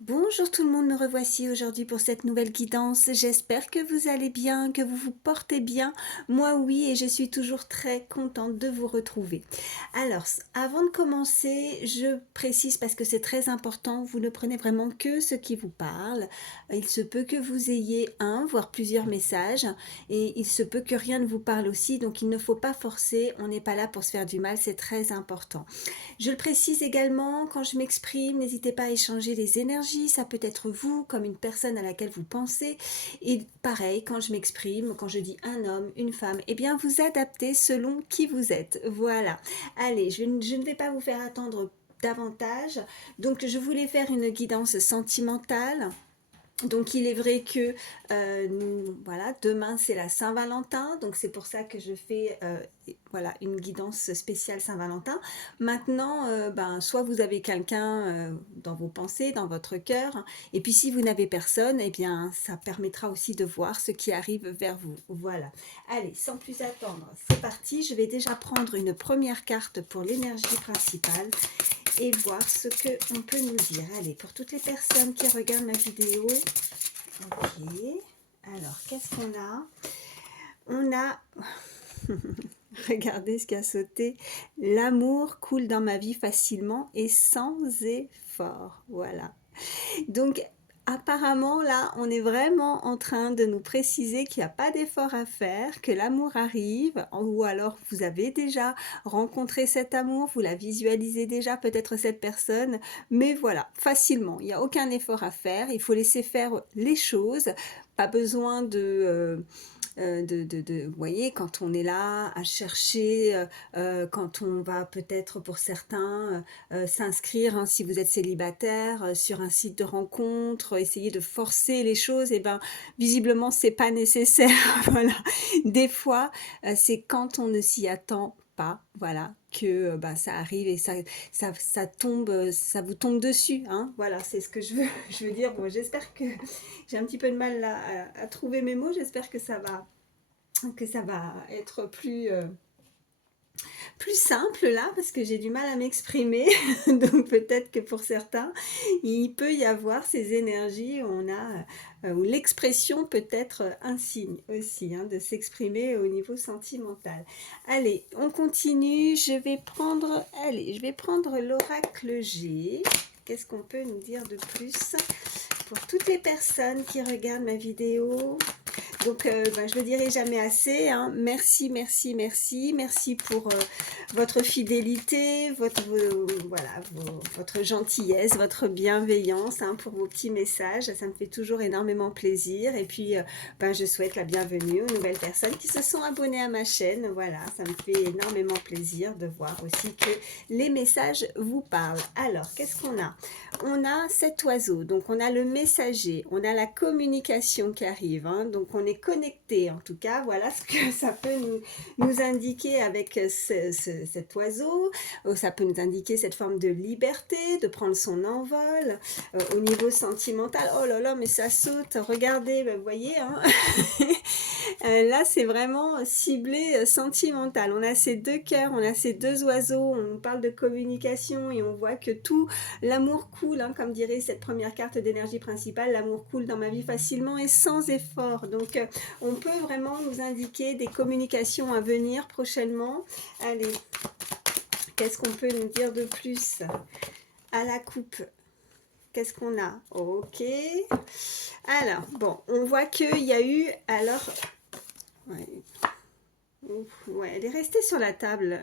Bonjour tout le monde, me revoici aujourd'hui pour cette nouvelle guidance. J'espère que vous allez bien, que vous vous portez bien. Moi oui, et je suis toujours très contente de vous retrouver. Alors, avant de commencer, je précise parce que c'est très important, vous ne prenez vraiment que ce qui vous parle. Il se peut que vous ayez un, voire plusieurs messages, et il se peut que rien ne vous parle aussi, donc il ne faut pas forcer, on n'est pas là pour se faire du mal, c'est très important. Je le précise également, quand je m'exprime, n'hésitez pas à échanger les énergies, ça peut être vous, comme une personne à laquelle vous pensez. Et pareil, quand je m'exprime, quand je dis un homme, une femme, eh bien vous adaptez selon qui vous êtes. Voilà. Allez, je ne vais pas vous faire attendre davantage. Donc je voulais faire une guidance sentimentale. Donc il est vrai que voilà, demain c'est la Saint-Valentin, donc c'est pour ça que je fais voilà, une guidance spéciale Saint-Valentin. Maintenant, soit vous avez quelqu'un dans vos pensées, dans votre cœur, et puis si vous n'avez personne, eh bien ça permettra aussi de voir ce qui arrive vers vous. Voilà. Allez, sans plus attendre, c'est parti. Je vais déjà prendre une première carte pour l'énergie principale et voir ce qu'on peut nous dire. Allez, pour toutes les personnes qui regardent ma vidéo, ok. Alors, qu'est-ce qu'on a? On a, regardez ce qui a sauté. L'amour coule dans ma vie facilement et sans effort. Voilà. Donc, apparemment, là, on est vraiment en train de nous préciser qu'il n'y a pas d'effort à faire, que l'amour arrive, ou alors vous avez déjà rencontré cet amour, vous la visualisez déjà, peut-être cette personne, mais voilà, facilement, il n'y a aucun effort à faire, il faut laisser faire les choses, pas besoin vous voyez, quand on est là à chercher, quand on va peut-être pour certains s'inscrire, hein, si vous êtes célibataire, sur un site de rencontre, essayer de forcer les choses, et ben visiblement c'est pas nécessaire. Voilà. Des fois, c'est quand on ne s'y attend pas, voilà, que ça arrive et ça tombe, ça vous tombe dessus, hein. Voilà, c'est ce que je veux dire. Bon, j'espère que j'ai un petit peu de mal là, à trouver mes mots. J'espère que ça va être plus simple là, parce que j'ai du mal à m'exprimer. Donc peut-être que pour certains, il peut y avoir ces énergies où on a, où l'expression peut être un signe aussi, hein, de s'exprimer au niveau sentimental. Allez, on continue. Je vais prendre l'oracle G. Qu'est-ce qu'on peut nous dire de plus pour toutes les personnes qui regardent ma vidéo? Donc, je ne le dirai jamais assez, hein. Merci, merci, merci. Merci pour votre fidélité, votre gentillesse, votre bienveillance, hein, pour vos petits messages. Ça me fait toujours énormément plaisir. Et puis, je souhaite la bienvenue aux nouvelles personnes qui se sont abonnées à ma chaîne. Voilà, ça me fait énormément plaisir de voir aussi que les messages vous parlent. Alors, qu'est-ce qu'on a? On a cet oiseau, donc on a le messager, on a la communication qui arrive, hein, donc on est connecté en tout cas, voilà ce que ça peut nous indiquer avec cet oiseau. Ça peut nous indiquer cette forme de liberté, de prendre son envol. Au niveau sentimental, oh là là, mais ça saute, regardez, vous voyez, hein. Là c'est vraiment ciblé sentimental. On a ces deux cœurs, on a ces deux oiseaux, on parle de communication et on voit que tout l'amour coule, hein, comme dirait cette première carte d'énergie principale, l'amour coule dans ma vie facilement et sans effort. Donc on peut vraiment nous indiquer des communications à venir prochainement. Allez, qu'est-ce qu'on peut nous dire de plus? À la coupe, qu'est-ce qu'on a? Ok. Alors, bon, on voit qu'il y a eu, alors, ouais, ouais, elle est restée sur la table.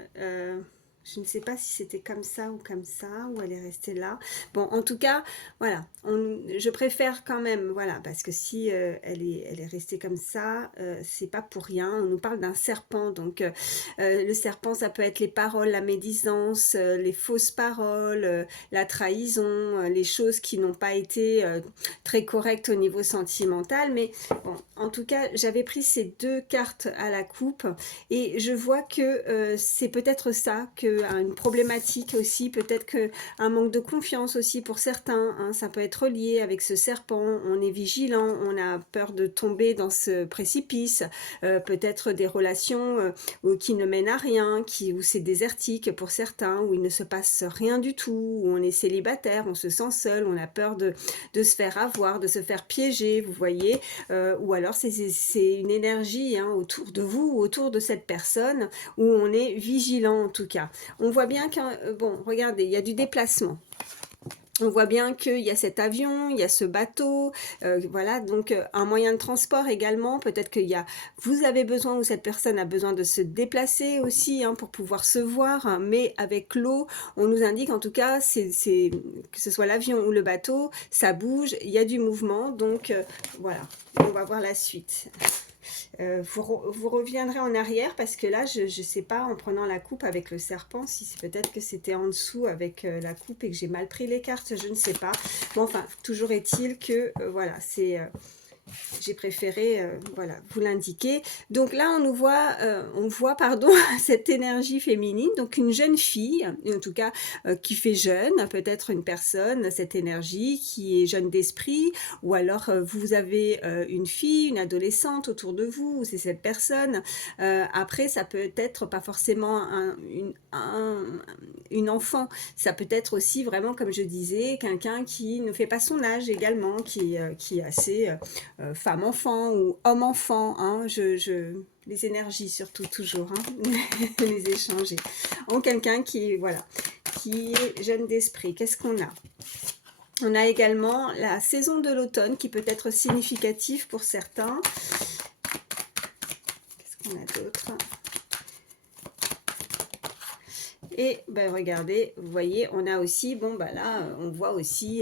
Je ne sais pas si c'était comme ça, ou elle est restée là. Bon, en tout cas, voilà, je préfère quand même, voilà, parce que si elle est restée comme ça, c'est pas pour rien. On nous parle d'un serpent, donc le serpent, ça peut être les paroles, la médisance, les fausses paroles, la trahison, les choses qui n'ont pas été très correctes au niveau sentimental. Mais bon, en tout cas, j'avais pris ces deux cartes à la coupe et je vois que c'est peut-être ça que une problématique aussi, peut-être qu'un manque de confiance aussi pour certains, hein, ça peut être lié avec ce serpent, on est vigilant, on a peur de tomber dans ce précipice, peut-être des relations qui ne mènent à rien, où c'est désertique pour certains, où il ne se passe rien du tout, où on est célibataire, on se sent seul, on a peur de se faire avoir, de se faire piéger, vous voyez, ou alors c'est une énergie hein, autour de vous, autour de cette personne, où on est vigilant en tout cas. On voit bien bon, regardez, il y a du déplacement. On voit bien qu'il y a cet avion, il y a ce bateau, voilà, donc un moyen de transport également, peut-être vous avez besoin ou cette personne a besoin de se déplacer aussi hein, pour pouvoir se voir, hein, mais avec l'eau, on nous indique en tout cas, que ce soit l'avion ou le bateau, ça bouge, il y a du mouvement, donc voilà, on va voir la suite. Vous reviendrez en arrière parce que là, je ne sais pas, en prenant la coupe avec le serpent, si c'est peut-être que c'était en dessous avec la coupe et que j'ai mal pris les cartes, je ne sais pas. Bon, enfin, toujours est-il que, voilà, j'ai préféré voilà, vous l'indiquer. Donc là, on voit pardon, cette énergie féminine, donc une jeune fille, en tout cas qui fait jeune, peut-être une personne, cette énergie qui est jeune d'esprit, ou alors vous avez une fille, une adolescente autour de vous, ou c'est cette personne. Après, ça peut être pas forcément une enfant, ça peut être aussi vraiment, comme je disais, quelqu'un qui ne fait pas son âge également, qui est assez... femme-enfant ou homme-enfant, hein, les énergies surtout toujours, hein, les échanger. En quelqu'un qui, voilà, qui est jeune d'esprit. Qu'est-ce qu'on a? On a également la saison de l'automne qui peut être significative pour certains. Qu'est-ce qu'on a d'autre? Et ben, regardez, vous voyez, on a aussi, bon ben là, on voit aussi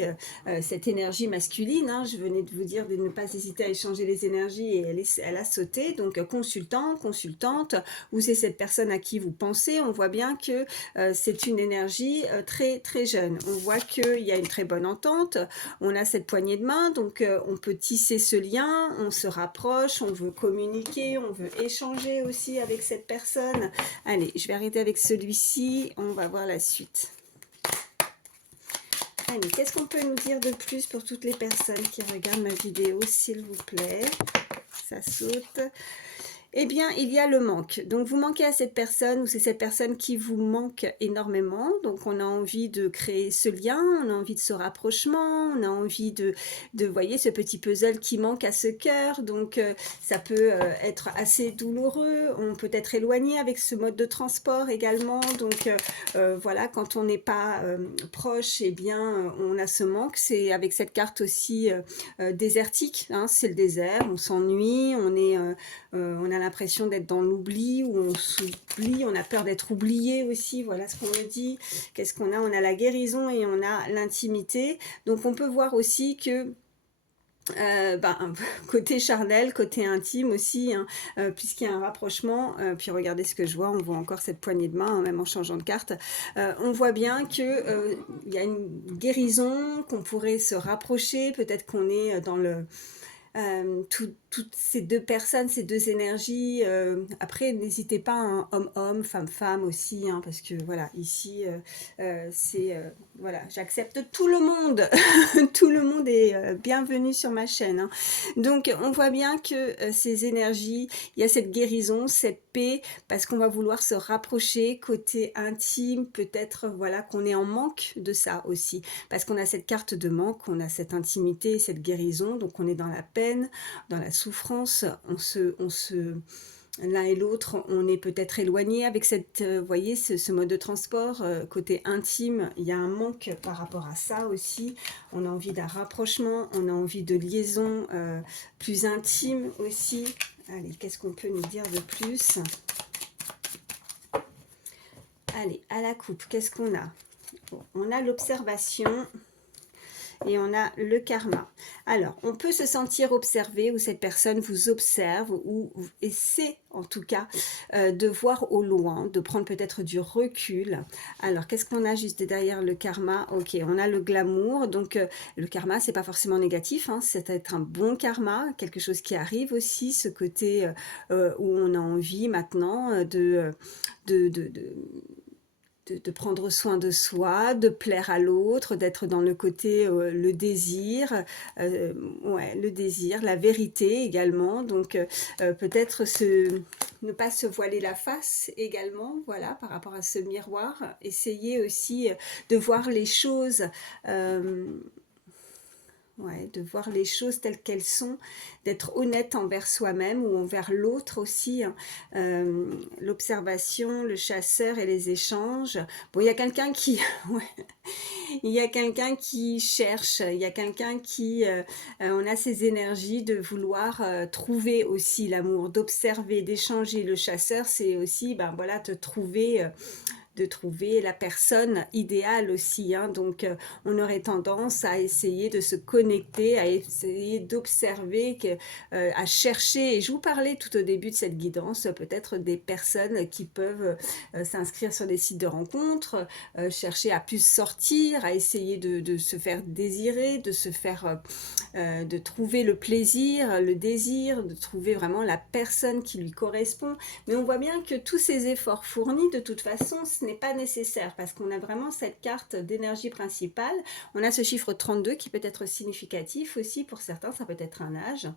cette énergie masculine. Hein, je venais de vous dire de ne pas hésiter à échanger les énergies et elle a sauté. Donc consultant, consultante, ou c'est cette personne à qui vous pensez. On voit bien que c'est une énergie très très jeune. On voit qu'il y a une très bonne entente. On a cette poignée de main, donc on peut tisser ce lien, on se rapproche, on veut communiquer, on veut échanger aussi avec cette personne. Allez, je vais arrêter avec celui-ci. On va voir la suite. Allez, qu'est-ce qu'on peut nous dire de plus pour toutes les personnes qui regardent ma vidéo, s'il vous plaît? Ça saute. Eh bien, il y a le manque. Donc, vous manquez à cette personne ou c'est cette personne qui vous manque énormément. Donc, on a envie de créer ce lien, on a envie de ce rapprochement, on a envie de voyez, ce petit puzzle qui manque à ce cœur. Donc, ça peut être assez douloureux. On peut être éloigné avec ce mode de transport également. Donc, voilà, quand on n'est pas proche, eh bien, on a ce manque. C'est avec cette carte aussi désertique. Hein, c'est le désert, on s'ennuie, on a l'impression d'être dans l'oubli, ou on s'oublie, on a peur d'être oublié aussi, voilà ce qu'on me dit. Qu'est-ce qu'on a? On a la guérison et on a l'intimité. Donc on peut voir aussi que côté charnel, côté intime aussi, hein, puisqu'il y a un rapprochement, puis regardez ce que je vois, on voit encore cette poignée de main, hein, même en changeant de carte, on voit bien que il y a une guérison, qu'on pourrait se rapprocher, peut-être qu'on est dans le... toutes ces deux personnes, ces deux énergies. Après, n'hésitez pas, hein, homme-homme, femme-femme aussi, hein, parce que voilà, ici, c'est voilà, j'accepte tout le monde. Tout le monde est bienvenu sur ma chaîne. Hein. Donc, on voit bien que ces énergies, il y a cette guérison, cette paix, parce qu'on va vouloir se rapprocher côté intime, peut-être voilà qu'on est en manque de ça aussi, parce qu'on a cette carte de manque, on a cette intimité, cette guérison, donc on est dans la peine, dans la souffrance, l'un et l'autre, on est peut-être éloigné avec cette, voyez, ce mode de transport, côté intime, il y a un manque par rapport à ça aussi, on a envie d'un rapprochement, on a envie de liaison plus intime aussi. Allez, qu'est-ce qu'on peut nous dire de plus? Allez, à la coupe, qu'est-ce qu'on a? Bon, on a l'observation et on a le karma. Alors, on peut se sentir observé, ou cette personne vous observe, ou essaie en tout cas de voir au loin, de prendre peut-être du recul. Alors, qu'est-ce qu'on a juste derrière le karma? Ok, on a le glamour, donc le karma, c'est pas forcément négatif, hein, c'est être un bon karma, quelque chose qui arrive aussi, ce côté où on a envie maintenant de prendre soin de soi, de plaire à l'autre, d'être dans le côté, le désir, ouais, le désir, la vérité également. Donc, peut-être ne pas se voiler la face également, voilà, par rapport à ce miroir. Essayer aussi de voir les choses, euh, ouais, de voir les choses telles qu'elles sont, d'être honnête envers soi-même ou envers l'autre aussi, hein. L'observation, le chasseur et les échanges. Bon, il y a quelqu'un qui, ouais, il y a quelqu'un qui cherche, il y a quelqu'un qui, on a ces énergies de vouloir trouver aussi l'amour, d'observer, d'échanger. Le chasseur, c'est aussi, ben voilà, de trouver la personne idéale aussi, hein. Donc on aurait tendance à essayer de se connecter, à essayer d'observer, à chercher, et je vous parlais tout au début de cette guidance, peut-être des personnes qui peuvent s'inscrire sur des sites de rencontres, chercher à plus sortir, à essayer de se faire désirer, de se faire, de trouver le plaisir, le désir, de trouver vraiment la personne qui lui correspond. Mais on voit bien que tous ces efforts fournis, de toute façon, ce n'est pas nécessaire parce qu'on a vraiment cette carte d'énergie principale. On a ce chiffre 32 qui peut être significatif aussi pour certains, ça peut être un âge.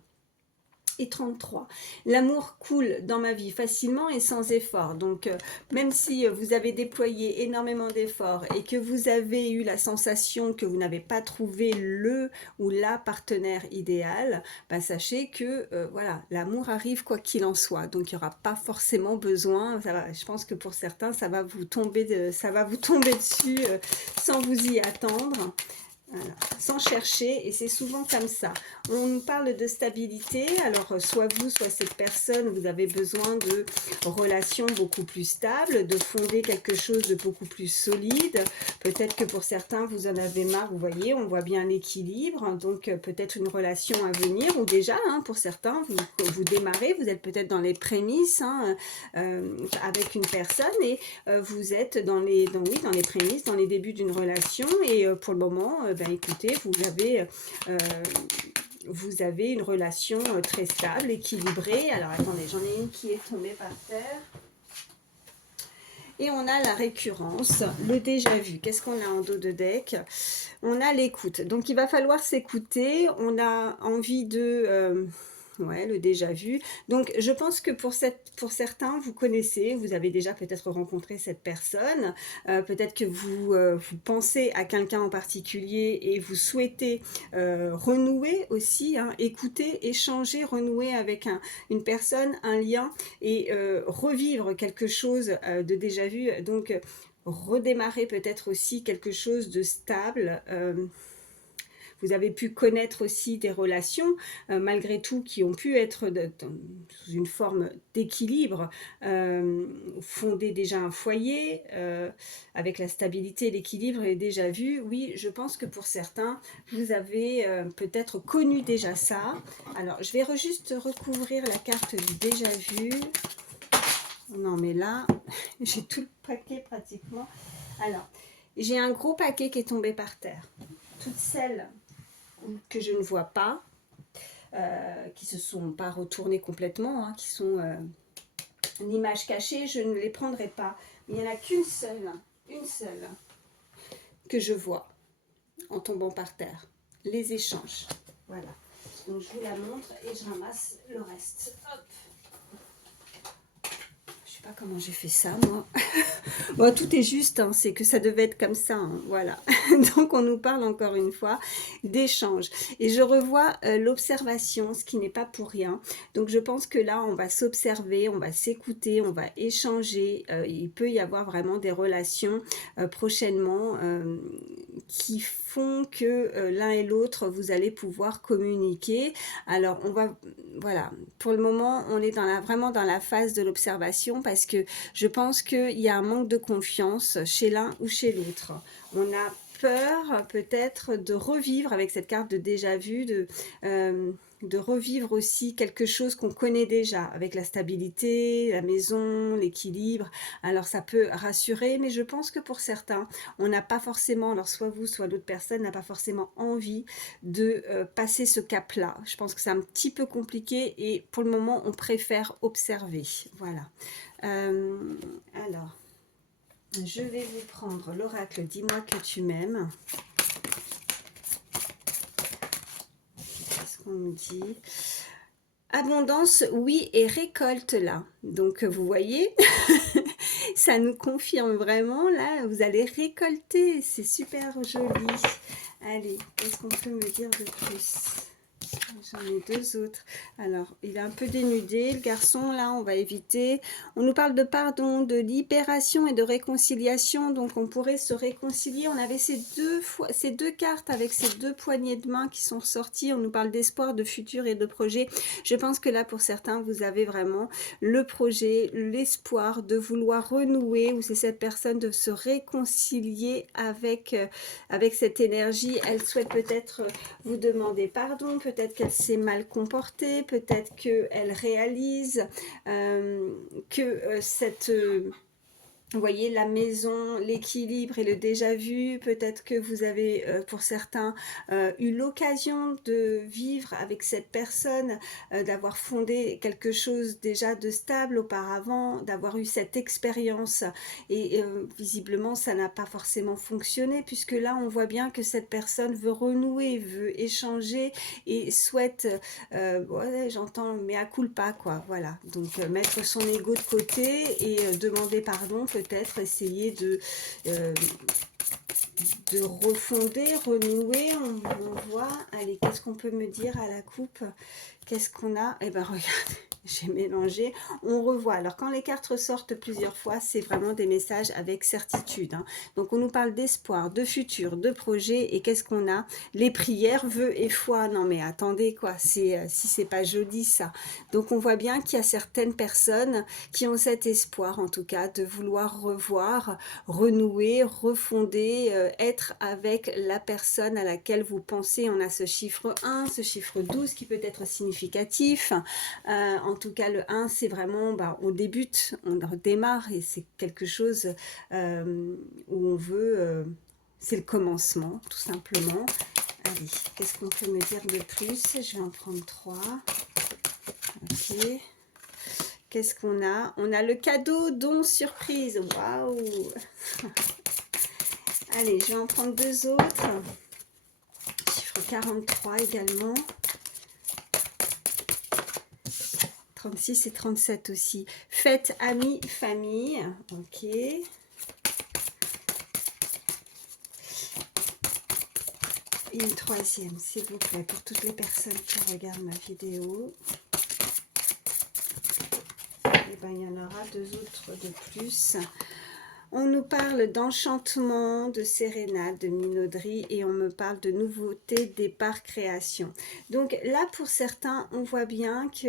Et 33. L'amour coule dans ma vie facilement et sans effort. Donc, même si vous avez déployé énormément d'efforts et que vous avez eu la sensation que vous n'avez pas trouvé le ou la partenaire idéal, bah, sachez que voilà, l'amour arrive quoi qu'il en soit. Donc, il n'y aura pas forcément besoin. Je pense que pour certains, ça va vous tomber dessus sans vous y attendre. Voilà. Sans chercher, et c'est souvent comme ça. On nous parle de stabilité, alors soit vous, soit cette personne, vous avez besoin de relations beaucoup plus stables, de fonder quelque chose de beaucoup plus solide. Peut-être que pour certains, vous en avez marre, vous voyez, on voit bien l'équilibre, donc peut-être une relation à venir, ou déjà, hein, pour certains, vous démarrez, vous êtes peut-être dans les prémices, hein, avec une personne, et vous êtes dans les prémices, dans les débuts d'une relation, et pour le moment, ben écoutez, vous avez une relation très stable, équilibrée. Alors attendez, j'en ai une qui est tombée par terre. Et on a la récurrence, le déjà vu. Qu'est-ce qu'on a en dos de deck? On a l'écoute. Donc il va falloir s'écouter. On a envie de... ouais, le déjà vu. Donc, je pense que pour certains, vous connaissez, vous avez déjà peut-être rencontré cette personne, peut-être que vous pensez à quelqu'un en particulier et vous souhaitez renouer aussi, hein, écouter, échanger, renouer avec une personne, un lien, et revivre quelque chose de déjà vu. Donc, redémarrer peut-être aussi quelque chose de stable. Vous avez pu connaître aussi des relations, malgré tout, qui ont pu être sous une forme d'équilibre, fonder déjà un foyer, avec la stabilité, l'équilibre est déjà vu. Oui, je pense que pour certains, vous avez peut-être connu déjà ça. Alors, je vais juste recouvrir la carte du déjà vu. Non, mais là, j'ai tout le paquet pratiquement. Alors, j'ai un gros paquet qui est tombé par terre. Toutes celles que je ne vois pas, qui se sont pas retournées complètement, hein, qui sont une image cachée, je ne les prendrai pas. Il n'y en a qu'une seule que je vois en tombant par terre. Les échanges. Voilà. Donc je vous la montre et je ramasse le reste. Hop. Je sais pas comment j'ai fait ça, moi. Bon, tout est juste, hein, c'est que ça devait être comme ça, hein, voilà. Donc on nous parle encore une fois d'échange. Et je revois l'observation, ce qui n'est pas pour rien. Donc je pense que là, on va s'observer, on va s'écouter, on va échanger. Il peut y avoir vraiment des relations prochainement qui font que l'un et l'autre, vous allez pouvoir communiquer. Alors on va, voilà, pour le moment, on est vraiment dans la phase de l'observation parce que je pense qu'il y a un manque de confiance chez l'un ou chez l'autre. On a peur peut-être de revivre avec cette carte de déjà vu, de revivre aussi quelque chose qu'on connaît déjà, avec la stabilité, la maison, l'équilibre. Alors ça peut rassurer, mais je pense que pour certains, on n'a pas forcément, alors soit vous, soit l'autre personne, n'a pas forcément envie de passer ce cap-là. Je pense que c'est un petit peu compliqué et pour le moment, on préfère observer. Voilà. Alors... Je vais vous prendre l'oracle Dis-moi que tu m'aimes. Qu'est-ce qu'on nous dit? Abondance, oui, et récolte là. Donc vous voyez, ça nous confirme vraiment là, vous allez récolter, c'est super joli. Allez, qu'est-ce qu'on peut me dire de plus? J'en ai deux autres. Alors, il est un peu dénudé, le garçon, là, on va éviter. On nous parle de pardon, de libération et de réconciliation. Donc, on pourrait se réconcilier. On avait ces deux cartes avec ces deux poignées de main qui sont sorties. On nous parle d'espoir, de futur et de projet. Je pense que là, pour certains, vous avez vraiment le projet, l'espoir de vouloir renouer, ou c'est cette personne de se réconcilier avec cette énergie. Elle souhaite peut-être vous demander pardon, peut-être qu'elle s'est mal comportée, peut-être qu'elle réalise que cette... vous voyez, la maison, l'équilibre et le déjà-vu, peut-être que vous avez, pour certains, eu l'occasion de vivre avec cette personne, d'avoir fondé quelque chose déjà de stable auparavant, d'avoir eu cette expérience et visiblement ça n'a pas forcément fonctionné puisque là on voit bien que cette personne veut renouer, veut échanger et souhaite, ouais, j'entends mea culpa quoi, voilà, donc mettre son ego de côté et demander pardon, peut-être essayer euh, de refonder, renouer, on voit, allez, qu'est-ce qu'on peut me dire à la coupe? Qu'est-ce qu'on a? Eh ben regardez, j'ai mélangé, on revoit. Alors quand les cartes ressortent plusieurs fois, c'est vraiment des messages avec certitude, hein. Donc on nous parle d'espoir, de futur, de projet, et qu'est-ce qu'on a? Les prières, vœux et foi. Non mais attendez quoi, si c'est pas joli ça. Donc on voit bien qu'il y a certaines personnes qui ont cet espoir en tout cas de vouloir revoir, renouer, refonder, être avec la personne à laquelle vous pensez. On a ce chiffre 1, ce chiffre 12 qui peut être significatif. En tout cas, le 1, c'est vraiment, bah, on débute, on redémarre et c'est quelque chose où on veut, c'est le commencement, tout simplement. Allez, qu'est-ce qu'on peut me dire de plus? Je vais en prendre 3. Ok. Qu'est-ce qu'on a? On a le cadeau, don, surprise. Waouh! Allez, je vais en prendre deux autres. Chiffre 43 également. 36 et 37 aussi. Fête, amis, famille. Ok. Et une troisième, s'il vous plaît, pour toutes les personnes qui regardent ma vidéo. Et ben, il y en aura deux autres de plus. On nous parle d'enchantement, de sérénade, de minauderie et on me parle de nouveauté, départ, création. Donc là, pour certains, on voit bien que...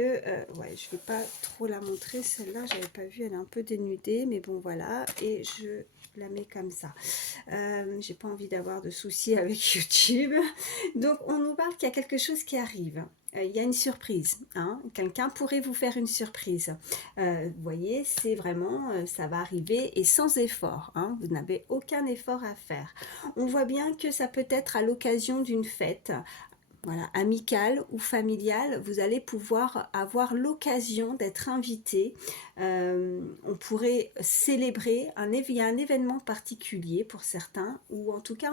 ouais, je ne vais pas trop la montrer, celle-là, je n'avais pas vu, elle est un peu dénudée, mais bon, voilà. Et je la mets comme ça. J'ai pas envie d'avoir de soucis avec YouTube. Donc, on nous parle qu'il y a quelque chose qui arrive. Il y a une surprise, hein. Quelqu'un pourrait vous faire une surprise. Vous voyez, c'est vraiment, ça va arriver et sans effort, hein. Vous n'avez aucun effort à faire. On voit bien que ça peut être à l'occasion d'une fête, voilà, amicale ou familiale, vous allez pouvoir avoir l'occasion d'être invité. On pourrait célébrer il y a un événement particulier pour certains, ou en tout cas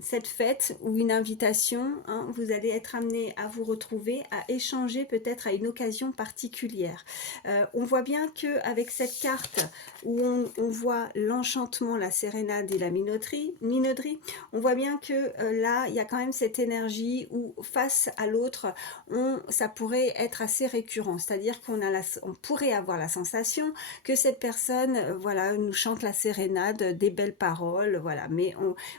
cette fête ou une invitation, hein, vous allez être amené à vous retrouver, à échanger peut-être à une occasion particulière. On voit bien qu'avec cette carte où on voit l'enchantement, la sérénade et la minauderie, on voit bien que là, il y a quand même cette énergie où face à l'autre, ça pourrait être assez récurrent. C'est-à-dire on pourrait avoir la sensation que cette personne, voilà, nous chante la sérénade, des belles paroles, voilà. Mais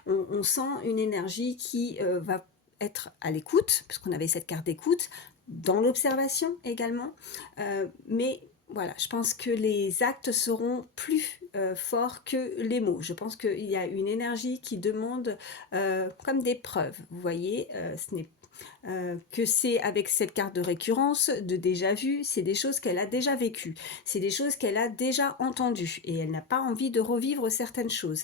on sent une énergie qui va être à l'écoute, puisqu'on avait cette carte d'écoute, dans l'observation également, mais voilà, je pense que les actes seront plus forts que les mots. Je pense qu'il y a une énergie qui demande comme des preuves. Vous voyez, ce n'est que c'est avec cette carte de récurrence, de déjà vu, c'est des choses qu'elle a déjà vécues, c'est des choses qu'elle a déjà entendues et elle n'a pas envie de revivre certaines choses.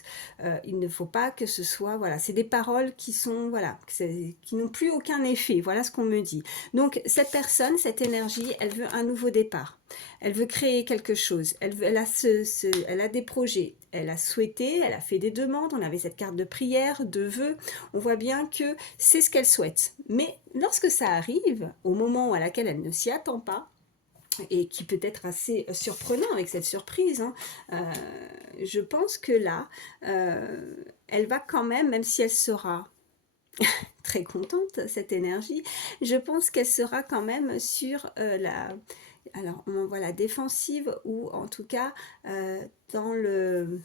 Il ne faut pas que ce soit, voilà, c'est des paroles qui sont, voilà, qui n'ont plus aucun effet, voilà ce qu'on me dit. Donc cette personne, cette énergie, elle veut un nouveau départ. Elle veut créer quelque chose. Elle a des projets. Elle a souhaité, elle a fait des demandes. On avait cette carte de prière, de vœux. On voit bien que c'est ce qu'elle souhaite. Mais lorsque ça arrive, au moment à laquelle elle ne s'y attend pas, et qui peut être assez surprenant avec cette surprise, hein, je pense que là, elle va quand même si elle sera très contente, cette énergie, je pense qu'elle sera quand même sur alors on voit la défensive, ou en tout cas dans le,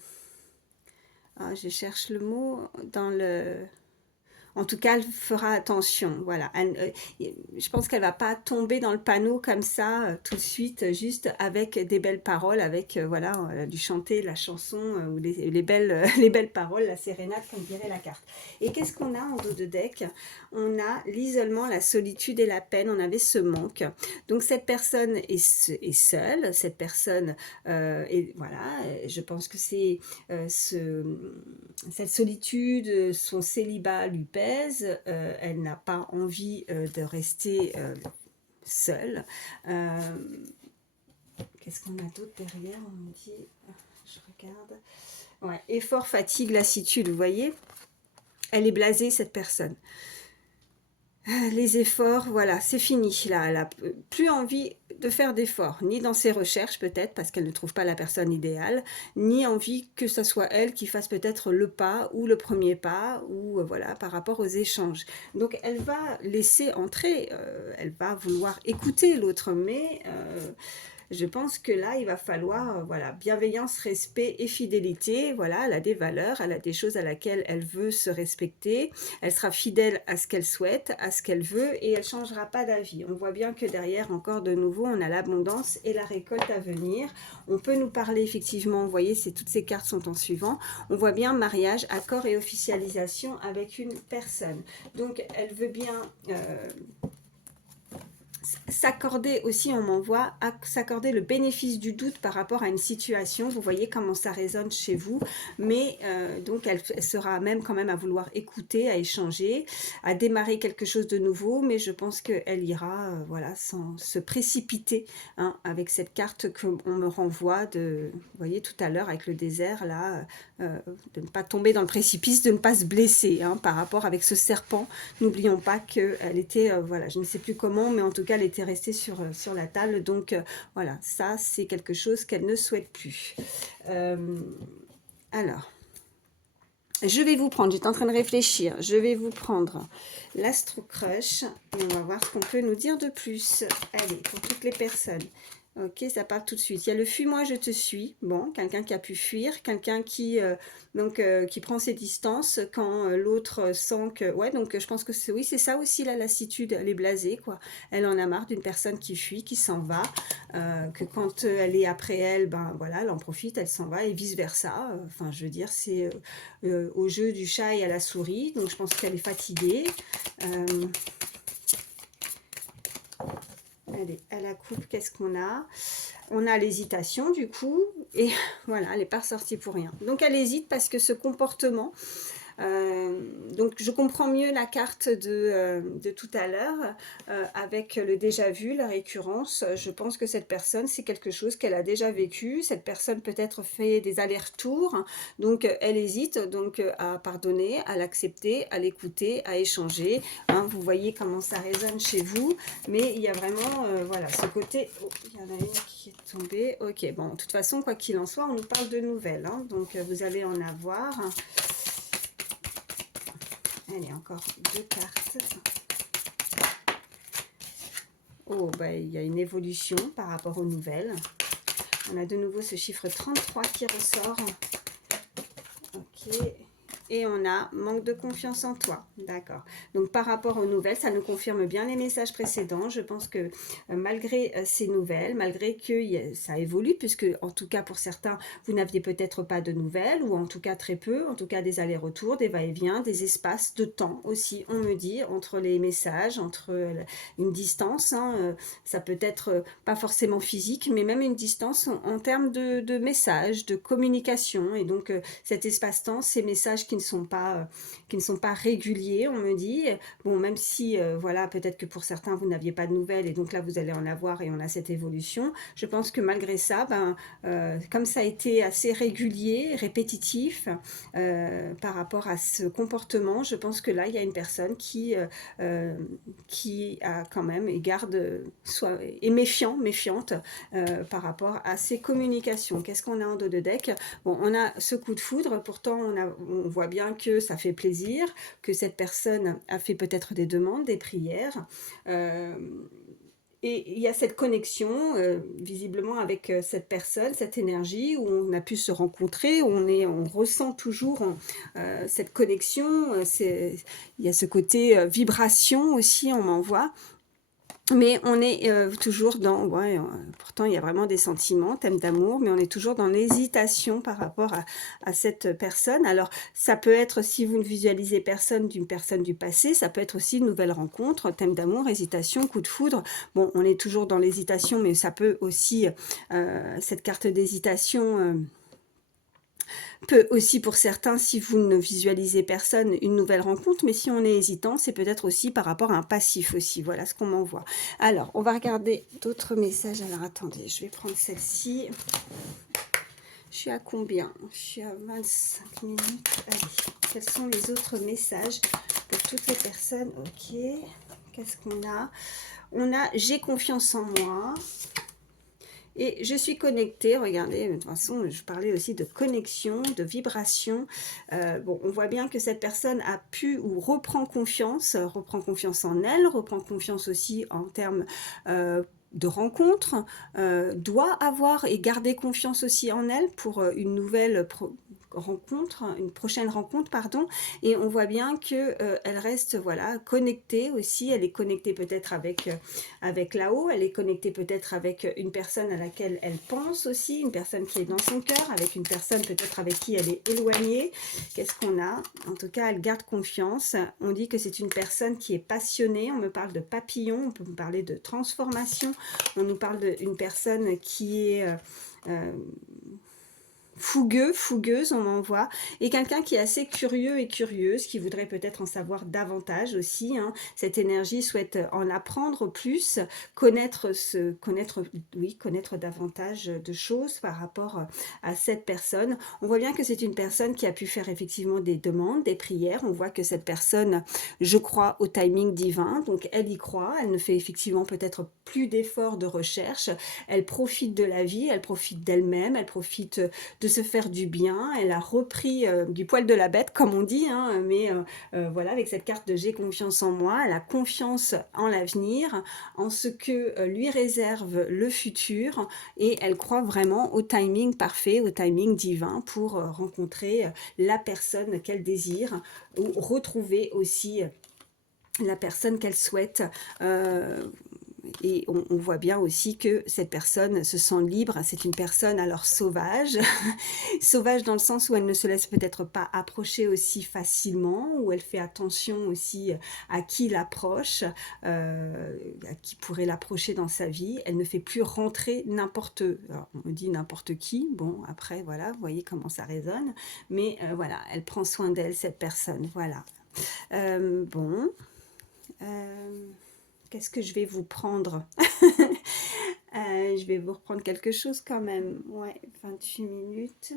je cherche le mot, dans le, en tout cas, elle fera attention. Voilà. Je pense qu'elle va pas tomber dans le panneau comme ça tout de suite, juste avec des belles paroles, avec voilà, elle a dû chanter la chanson ou les belles, les belles paroles, la sérénade, comme dirait la carte. Et qu'est-ce qu'on a en dos de deck? On a l'isolement, la solitude et la peine. On avait ce manque. Donc cette personne est seule. Cette personne est, voilà. Je pense que c'est cette solitude, son célibat lui pèse, elle n'a pas envie de rester seule. Qu'est-ce qu'on a d'autre derrière? On me dit, je regarde. Ouais, effort, fatigue, lassitude, vous voyez? Elle est blasée, cette personne. Les efforts, voilà, c'est fini. Là, elle n'a plus envie de faire d'efforts, ni dans ses recherches peut-être, parce qu'elle ne trouve pas la personne idéale, ni envie que ce soit elle qui fasse peut-être le pas, ou le premier pas, ou voilà, par rapport aux échanges. Donc elle va laisser entrer, elle va vouloir écouter l'autre, mais je pense que là, il va falloir, voilà, bienveillance, respect et fidélité. Voilà, elle a des valeurs, elle a des choses à laquelle elle veut se respecter. Elle sera fidèle à ce qu'elle souhaite, à ce qu'elle veut, et elle ne changera pas d'avis. On voit bien que derrière, encore de nouveau, on a l'abondance et la récolte à venir. On peut nous parler effectivement, vous voyez, toutes ces cartes sont en suivant. On voit bien mariage, accord et officialisation avec une personne. Donc, elle veut bien s'accorder aussi, on m'envoie, à s'accorder le bénéfice du doute par rapport à une situation. Vous voyez comment ça résonne chez vous, mais donc elle sera même quand même à vouloir écouter, à échanger, à démarrer quelque chose de nouveau, mais je pense qu'elle ira voilà, sans se précipiter, hein, avec cette carte qu'on me renvoie de, vous voyez tout à l'heure avec le désert là, de ne pas tomber dans le précipice, de ne pas se blesser, hein, par rapport avec ce serpent. N'oublions pas qu'elle était, voilà, je ne sais plus comment, mais en tout cas elle était restée sur la table, donc voilà, ça c'est quelque chose qu'elle ne souhaite plus. Alors, je vais vous prendre, j'étais en train de réfléchir, je vais vous prendre l'Astro Crush, et on va voir ce qu'on peut nous dire de plus. Allez, pour toutes les personnes. Ok, ça part tout de suite. Il y a le fuis-moi, je te suis. Bon, quelqu'un qui a pu fuir, quelqu'un qui qui prend ses distances quand l'autre sent que... Ouais, donc je pense que c'est oui, c'est ça aussi la lassitude. Elle est blasée, quoi. Elle en a marre d'une personne qui fuit, qui s'en va, que quand elle est après elle, ben voilà, elle en profite, elle s'en va et vice-versa. Enfin, je veux dire, c'est au jeu du chat et à la souris. Donc je pense qu'elle est fatiguée. Allez, à la coupe, qu'est-ce qu'on a? On a l'hésitation du coup, et voilà, elle n'est pas ressortie pour rien. Donc elle hésite parce que ce comportement, donc je comprends mieux la carte de tout à l'heure, avec le déjà vu, la récurrence. Je pense que cette personne, c'est quelque chose qu'elle a déjà vécu. Cette personne peut-être fait des allers-retours, donc elle hésite donc à pardonner, à l'accepter, à l'écouter, à échanger. Hein, vous voyez comment ça résonne chez vous, mais il y a vraiment voilà, ce côté... Oh, il y en a une qui est tombée. Ok, bon, de toute façon, quoi qu'il en soit, on nous parle de nouvelles, hein, donc vous allez en avoir. Allez, encore deux cartes. Oh, bah, il y a une évolution par rapport aux nouvelles. On a de nouveau ce chiffre 33 qui ressort. Ok. Et on a manque de confiance en toi. D'accord. Donc par rapport aux nouvelles, ça nous confirme bien les messages précédents. Je pense que malgré ces nouvelles, malgré que ça évolue, puisque en tout cas pour certains, vous n'aviez peut-être pas de nouvelles, ou en tout cas très peu, en tout cas des allers-retours, des va-et-vient, des espaces de temps aussi, on me dit, entre les messages, entre une distance. Hein, ça peut être pas forcément physique, mais même une distance en termes de messages, de communication. Et donc cet espace-temps, ces messages qui qui ne sont pas réguliers, on me dit. Bon, même si, voilà, peut-être que pour certains, vous n'aviez pas de nouvelles, et donc là, vous allez en avoir, et on a cette évolution. Je pense que malgré ça, comme ça a été assez régulier, répétitif, par rapport à ce comportement, je pense que là, il y a une personne qui a quand même, et garde, soit, est méfiante, par rapport à ces communications. Qu'est-ce qu'on a en dos de deck? Bon, on a ce coup de foudre, pourtant on voit bien que ça fait plaisir, que cette personne a fait peut-être des demandes, des prières, et il y a cette connexion, visiblement, avec cette personne, cette énergie, où on a pu se rencontrer, où on ressent toujours cette connexion, il y a ce côté vibration aussi, on m'envoie. Mais on est toujours dans, ouais, pourtant il y a vraiment des sentiments, thème d'amour, mais on est toujours dans l'hésitation par rapport à cette personne. Alors ça peut être, si vous ne visualisez personne d'une personne du passé, ça peut être aussi une nouvelle rencontre, thème d'amour, hésitation, coup de foudre. Bon, on est toujours dans l'hésitation, mais ça peut aussi, cette carte d'hésitation peut aussi pour certains, si vous ne visualisez personne, une nouvelle rencontre, mais si on est hésitant, c'est peut-être aussi par rapport à un passif aussi. Voilà ce qu'on m'envoie. Alors, on va regarder d'autres messages. Alors, attendez, je vais prendre celle-ci. Je suis à combien? Je suis à 25 minutes. Allez, quels sont les autres messages pour toutes les personnes? Ok, qu'est-ce qu'on a? On a « J'ai confiance en moi ». Et je suis connectée, regardez, de toute façon, je parlais aussi de connexion, de vibration. Bon, on voit bien que cette personne a pu ou reprend confiance en elle, reprend confiance aussi en termes de rencontres, doit avoir et garder confiance aussi en elle pour une nouvelle rencontre, une prochaine rencontre, pardon, et on voit bien que elle reste, voilà, connectée aussi. Elle est connectée peut-être avec là-haut, elle est connectée peut-être avec une personne à laquelle elle pense aussi, une personne qui est dans son cœur, avec une personne peut-être avec qui elle est éloignée. Qu'est-ce qu'on a? En tout cas, elle garde confiance. On dit que c'est une personne qui est passionnée. On me parle de papillon, on peut me parler de transformation. On nous parle d'une personne qui est fougueuse, on m'envoie, et quelqu'un qui est assez curieux et curieuse, qui voudrait peut-être en savoir davantage aussi, hein. Cette énergie souhaite en apprendre plus, connaître davantage de choses par rapport à cette personne. On voit bien que c'est une personne qui a pu faire effectivement des demandes, des prières. On voit que cette personne, je crois au timing divin, donc elle y croit, elle ne fait effectivement peut-être plus d'efforts de recherche, elle profite de la vie, elle profite d'elle-même, elle profite de se faire du bien. Elle a repris du poil de la bête, comme on dit, hein, mais voilà, avec cette carte de « J'ai confiance en moi », elle a confiance en l'avenir, en ce que lui réserve le futur, et elle croit vraiment au timing parfait, au timing divin pour rencontrer la personne qu'elle désire, ou retrouver aussi la personne qu'elle souhaite. Et on voit bien aussi que cette personne se sent libre. C'est une personne alors sauvage, sauvage dans le sens où elle ne se laisse peut-être pas approcher aussi facilement, où elle fait attention aussi à qui l'approche, à qui pourrait l'approcher dans sa vie. Elle ne fait plus rentrer n'importe, on me dit n'importe qui, bon après voilà, vous voyez comment ça résonne, mais voilà, elle prend soin d'elle, cette personne, voilà. Bon... Qu'est-ce que je vais vous prendre? Je vais vous reprendre quelque chose quand même. Ouais, 28 minutes.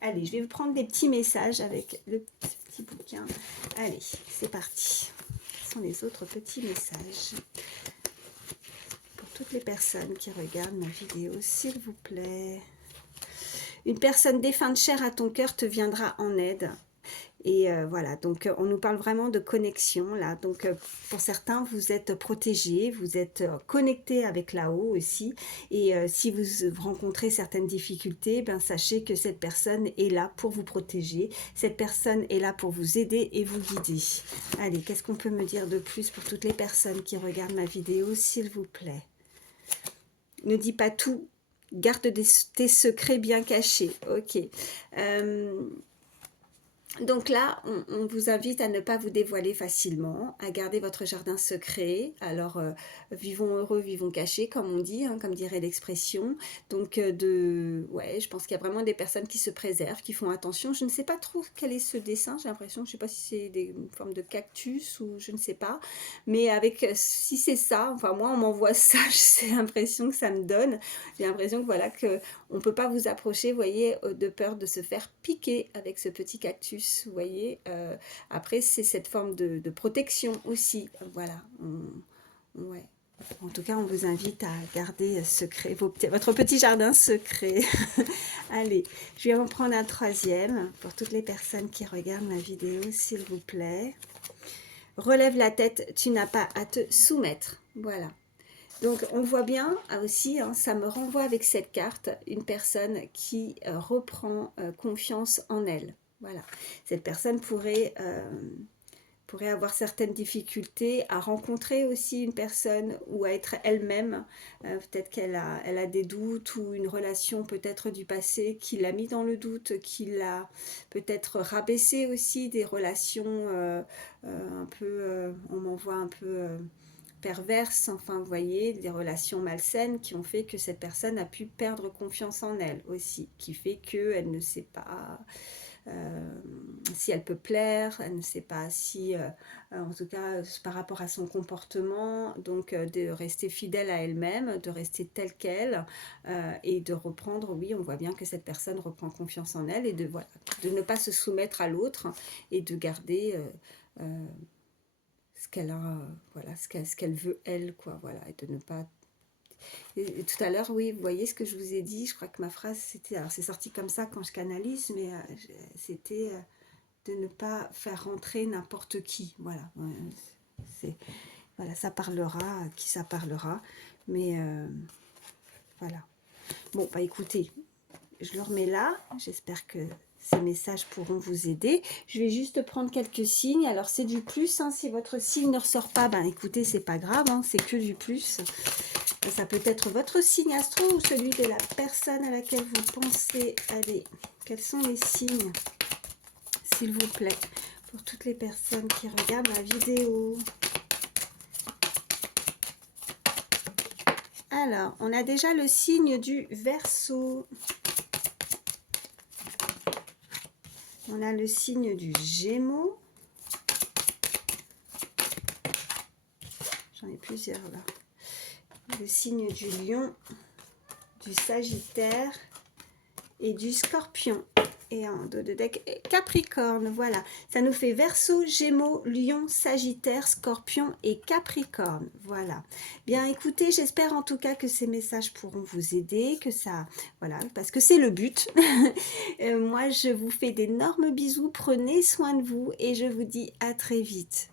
Allez, je vais vous prendre des petits messages avec le petit bouquin. Allez, c'est parti. Ce sont les autres petits messages. Pour toutes les personnes qui regardent ma vidéo, s'il vous plaît. Une personne défunte chère à ton cœur te viendra en aide. Et voilà, donc on nous parle vraiment de connexion là. Donc pour certains, vous êtes protégés, vous êtes connectés avec là-haut aussi. Et si vous rencontrez certaines difficultés, ben, sachez que cette personne est là pour vous protéger. Cette personne est là pour vous aider et vous guider. Allez, qu'est-ce qu'on peut me dire de plus pour toutes les personnes qui regardent ma vidéo, s'il vous plaît? Ne dis pas tout, garde tes secrets bien cachés. Ok. Donc là, on vous invite à ne pas vous dévoiler facilement, à garder votre jardin secret. Alors, vivons heureux, vivons cachés, comme on dit, hein, comme dirait l'expression. Donc, ouais, je pense qu'il y a vraiment des personnes qui se préservent, qui font attention. Je ne sais pas trop quel est ce dessin, j'ai l'impression, je ne sais pas si c'est une forme de cactus ou je ne sais pas. Mais avec, si c'est ça, enfin moi, on m'envoie ça, j'ai l'impression que ça me donne. J'ai l'impression que voilà, que on ne peut pas vous approcher, vous voyez, de peur de se faire piquer avec ce petit cactus, vous voyez. Après, c'est cette forme de protection aussi, voilà. Ouais. En tout cas, on vous invite à garder secret votre petit jardin secret. Allez, je vais en prendre un troisième pour toutes les personnes qui regardent ma vidéo, s'il vous plaît. Relève la tête, tu n'as pas à te soumettre. Voilà. Donc on voit bien aussi, hein, ça me renvoie avec cette carte, une personne qui reprend confiance en elle. Voilà. Cette personne pourrait avoir certaines difficultés à rencontrer aussi une personne ou à être elle-même. Peut-être elle a des doutes ou une relation peut-être du passé qui l'a mis dans le doute, qui l'a peut-être rabaissé aussi, des relations un peu, on m'envoie un peu perverses, enfin vous voyez, des relations malsaines qui ont fait que cette personne a pu perdre confiance en elle aussi, qui fait qu'elle ne sait pas si elle peut plaire, elle ne sait pas si, en tout cas par rapport à son comportement, donc de rester fidèle à elle-même, de rester telle qu'elle et de reprendre, oui, on voit bien que cette personne reprend confiance en elle et de, voilà, de ne pas se soumettre à l'autre et de garder ce qu'elle a, voilà, ce qu'elle veut elle, quoi, voilà, et de ne pas. Et tout à l'heure, oui, vous voyez ce que je vous ai dit, je crois que ma phrase c'était, alors c'est sorti comme ça quand je canalise, mais c'était de ne pas faire rentrer n'importe qui, voilà, c'est, voilà, ça parlera à qui ça parlera, mais voilà. Bon, bah écoutez, je le remets là, j'espère que ces messages pourront vous aider. Je vais juste prendre quelques signes. Alors c'est du plus, hein. Si votre signe ne ressort pas, ben écoutez, c'est pas grave, hein, c'est que du plus. Ça peut être votre signe astro ou celui de la personne à laquelle vous pensez. Allez, quels sont les signes, s'il vous plaît, pour toutes les personnes qui regardent la vidéo. Alors, on a déjà le signe du Verseau. On a le signe du Gémeaux. J'en ai plusieurs là. Le signe du Lion, du Sagittaire et du Scorpion. Et en dos de deck, Capricorne, voilà. Ça nous fait Verseau, Gémeaux, Lion, Sagittaire, Scorpion et Capricorne. Voilà. Bien, écoutez, j'espère en tout cas que ces messages pourront vous aider, que ça, voilà, parce que c'est le but. Moi, je vous fais d'énormes bisous, prenez soin de vous et je vous dis à très vite.